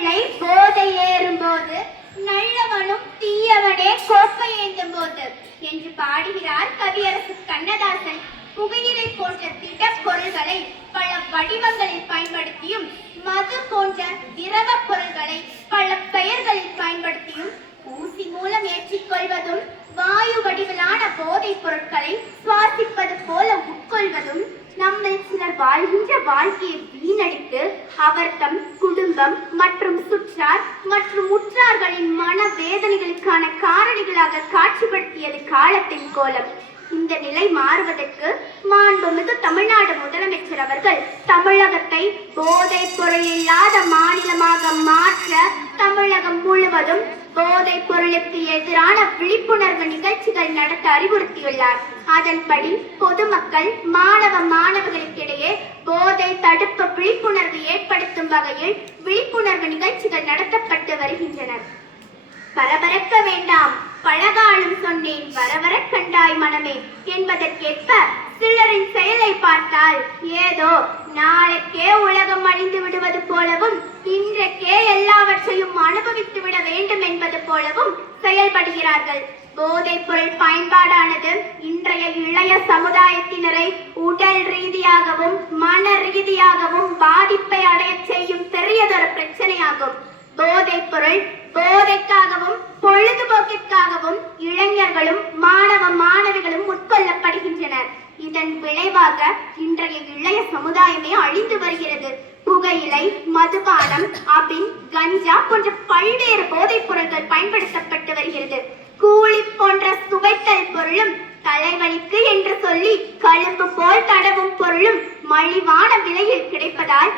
பிள்ளை போதை ஏறும் போது நல்லவனும் தீயவனே கோப்பை ஏந்தும் போது என்று பாடுகிறார் கவியரசு கண்ணதாசன். புகையிலை போன்ற திடப்பொருள்களை பல வடிவங்களில் பயன்படுத்தியும் மது போன்ற திரவ பொருள்களை பல பெயர்களில் பயன்படுத்தியும் ஊசி மூலம் ஏற்றிக்கொள்வதும் வாயு வடிவிலான போதைப் பொருட்களை சுவாசிப்பது போல உட்கொள்வதும் நம்மில் சிலர் வாழ்கின்ற வாழ்க்கையை வீணடித்து அவர் தம் குடும்பம் மற்றும் சுற்றார் மற்றும் உற்றார்களின் மன வேதனைகளுக்கான காரணிகளாக காட்சிப்படுத்தியது காலத்தின் கோலம். இந்த நிலை மாறுவதற்கு மாண்புமிகு தமிழ்நாடு முதலமைச்சர் அவர்கள் தமிழகத்தை போதைப் பொருள் இல்லாத மாநிலமாக மாற்ற தமிழகம் முழுவதும் போதைப் பொருளுக்கு எதிரான விழிப்புணர்வு நிகழ்ச்சிகள் நடத்த அறிவுறுத்தியுள்ளார். அதன்படி பொதுமக்கள் மாணவர்களுக்கிடையே போதை தடுப்பு விழிப்புணர்வு ஏற்படுத்தும் வகையில் விழிப்புணர்வு நிகழ்ச்சிகள் நடத்தப்பட்டு வருகின்றன. பரபரக்க வேண்டாம், பழகாலும் சொன்னேன், வரவர கண்டாய் மனமே என்பதற்கேற்ப சிலரின் செயலை பார்த்தால் ஏதோ நாளைக்கே உலகம் அழிந்து விடுவது போலவும் இன்றைக்கே எல்லாவற்றையும் அனுபவித்து விட வேண்டும் என்பது போலவும் செயல்படுகிறார்கள். போதைப் பொருள் பயன்பாடானது இன்றைய இளைய சமுதாயத்தினரை உடல் ரீதியாகவும் மன ரீதியாகவும் பாதிப்பை அடைய செய்யும் பெரியதொரு பிரச்சனையாகும். போதைப் பொருள் போதைக்காகவும் பொழுதுபோக்கிற்காகவும் இளைஞர்களும் மாணவிகளும் உட்கொள்ளப்படுகின்றனர். இதன் விளைவாக இன்றைய இளைய சமுதாயமே அழிந்து வருகிறது. புகையிலை, மதுபானம், அபின், கஞ்சா போன்ற பல்வேறு போதைப் பொருட்கள் பயன்படுத்தப்பட்டு வருகிறது. கூலி போன்ற சுவைத்தல் பொருளும் தலைவலிக்கு என்று சொல்லி கழுப்பு போல் தடவும் பொருளும் மலிவான விலையில் கிடைப்பதால்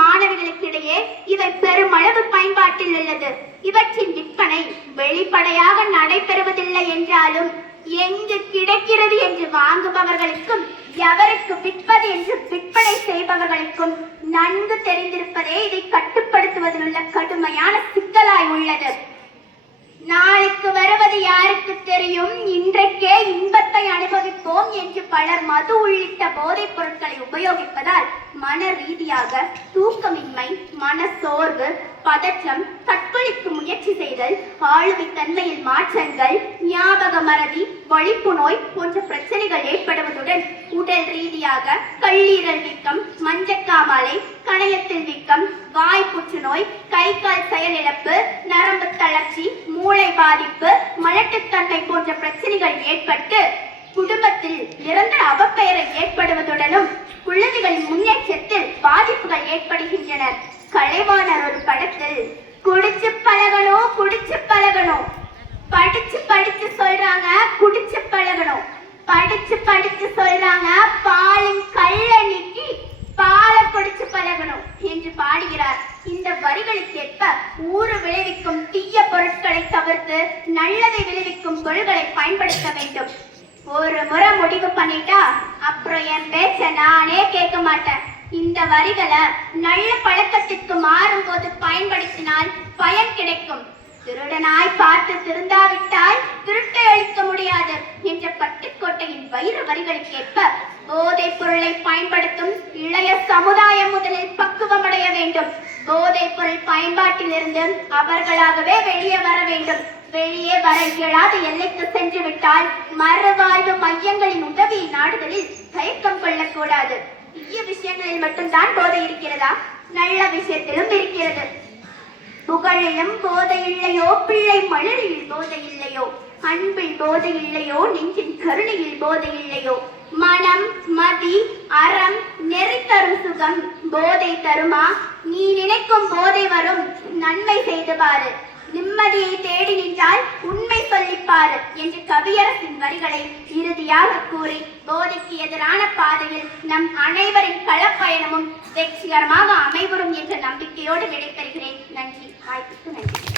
மாணவிகளுக்கிடையே இவை பெருமளவு பயன்பாட்டில் உள்ளது. இவற்றின் விற்பனை வெளிப்படையாக நடைபெறுவதில்லை என்றாலும் எங்கு கிடைக்கிறது என்று வாங்குபவர்களுக்கும் எவருக்கு விற்பது என்று விற்பனை செய்பவர்களுக்கும் நன்கு தெரிந்திருப்பதே இதை கட்டுப்படுத்துவதில் உள்ள கடுமையான சிக்கலாய் உள்ளது. நாளைக்கு வருவது யாருக்கு தெரியும்? இன்றைக்கே இன்பத்தை அனுபவிப்போம் என்று பலர் மது உள்ளிட்ட போதைப் பொருட்களை உபயோகிப்பதால் மன ரீதியாக தூக்கமின்மை, மனசோர்வு, பதற்றம், தற்கொலைக்கு முயற்சி செய்தல், ஆளுமை தன்மையில் மாற்றங்கள், ஞாபக மறதி, வலிப்பு நோய் போன்ற பிரச்சனைகள் ஏற்படுவதுடன் உடல் ரீதியாக கல்லீரல் வீக்கம், மஞ்சக்காமாலை, கணையத்தில் வீக்கம், வாய் புற்றுநோய், கை கால் செயலிழப்பு, நரம்பு தளர்ச்சி, மூளை பாதிப்பு, மலட்டுத்தன்மை போன்ற பிரச்சனைகள் ஏற்பட்டு குடும்பத்தில் நிரந்தர அவப்பெயரை ஏற்படுவதுடனும் குழந்தைகளின் முன்னேற்றத்தில் பாதிப்புகள் ஏற்படுகின்றன. கலைவாணர் ஒரு படத்தில் குடிச்சு பழகணும், படிச்சு சொல்றாங்க குடிச்சு பழகணும், படிச்சு சொல்றாங்க பாலின் கள்ள நீக்கி பாலை குடிச்சு பழகணும் என்று பாடுகிறார். இந்த வரிகளுக்கேற்ப ஊறு விளைவிக்கும் தீய பொருட்களை தவிர்த்து நல்லதை விளைவிக்கும் பொருட்களை பயன்படுத்த வேண்டும். ஒரு முறை முடிவு பண்ணிட்டா அப்புறம் என் பேச்ச நானே கேட்க மாட்டேன். இந்த வரிகளை நல்ல பழக்கத்திற்கு மாறும் போது பயன்படுத்தினால் பயன் கிடைக்கும். திருடனாய் பார்த்து திருந்தாவிட்டால் திருட்டை அளிக்க முடியாது என்ற பட்டுக்கோட்டையின் வைர வரிகளுக்கேற்ப போதைப் பொருளை பயன்படுத்தும் இளைய சமுதாயம் முதலில் பக்குவமடைய வேண்டும். போதைப் பொருள் பயன்பாட்டிலிருந்து அவர்களாகவே வெளியே வர வேண்டும். வெளியே வர இயலாத எல்லைக்கு சென்று விட்டால் மறுவாழ்வு மையங்களின் உதவியை நாடுதலில் தயக்கம் கொள்ளக்கூடாது. தீய விஷயங்களில் மட்டும்தான் போதை இருக்கிறதா? நல்ல விஷயத்திலும் இருக்கிறது. புகழிலும் போதை இல்லையோ, பிள்ளை மலரில் போதை இல்லையோ, அன்பில் போதை இல்லையோ, நெஞ்சின் கருணையில் போதை இல்லையோ, மனம், மதி, அறம், நெறி தரும் சுகம் போதை தருமா? நீ நினைக்கும் போதை வரும், நன்மை செய்து பாரு, நிம்மதியை தேடி நின்றால் உண்மை சொல்லிப்பாரு என்று கவியரசின் வரிகளை இறுதியாக கூறி போதைக்கு எதிரான பாதையில் நம் அனைவரின் களப்பயணமும் வெற்றிகரமாக அமைவரும் என்ற நம்பிக்கையோடு விடைபெறுகிறேன். நன்றி. வாய்ப்புக்கு நன்றி.